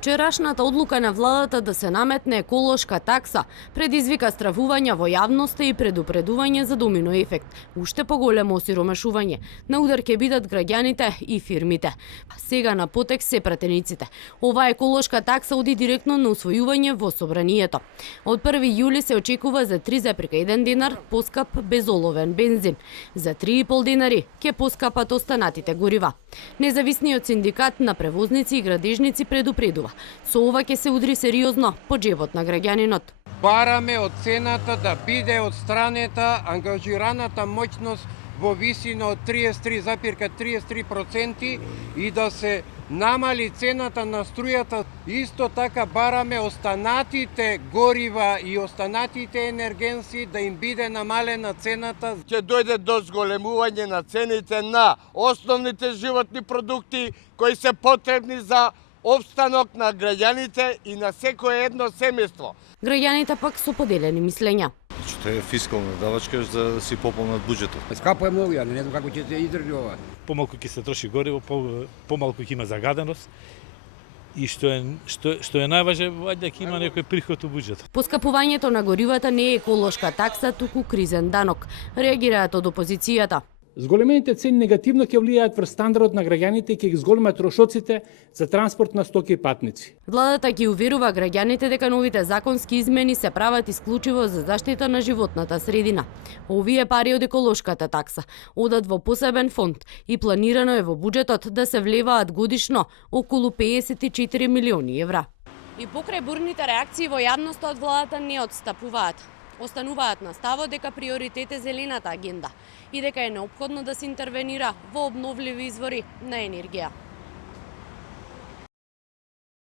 Вчерашната одлука на владата да се наметне еколошка такса предизвика стравување во јавноста и предупредување за домино ефект. Уште поголемо осиромашување. На удар ќе бидат граѓаните и фирмите. Сега на потек се пратениците. Ова еколошка такса оди директно на усвојување во собранието. Од 1 јули се очекува за 3,1 динар поскап безоловен бензин. За 3,5 динари ќе поскапат останатите горива. Независниот синдикат на превозници и градежници предупредува. Со ова ќе се удри сериозно по джебот на граѓанинот. Бараме од цената да биде одстранета ангажираната моќност во висина од 33,33% и да се намали цената на струјата. Исто така бараме останатите горива и останатите енергенси да им биде намалена цената. Ќе дојде до зголемување на цените на основните животни продукти кои се потребни за опстанок на граѓаните и на секое едно семејство. Граѓаните пак со поделени мислења. Што е фискална давачка за да си пополнат буџетот. Скапо е многу, не знам како ќе се издржи ова. Помалку ќе се троши гориво, помалку ќе има загаденост. И што е најважно, ваѓа ќе има некој приход у буџетот. Поскапувањето на горивата не е еколошка такса, туку кризен данок, реагираат од опозицијата. Зголемените цени негативно ќе влијаат врз стандардот на граѓаните и ќе ги зголемат трошоците за транспорт на стоки и патници. Владата ги уверува граѓаните дека новите законски измени се прават исклучиво за заштита на животната средина. Овие пари од еколошката такса одат во посебен фонд и планирано е во буџетот да се влеваат годишно околу 54 милиони евра. И покрај бурните реакции во јавноста од владата не отстапуваат. Остануваат на ставот дека приоритет е зелената агенда и дека е неопходно да се интервенира во обновливи извори на енергија.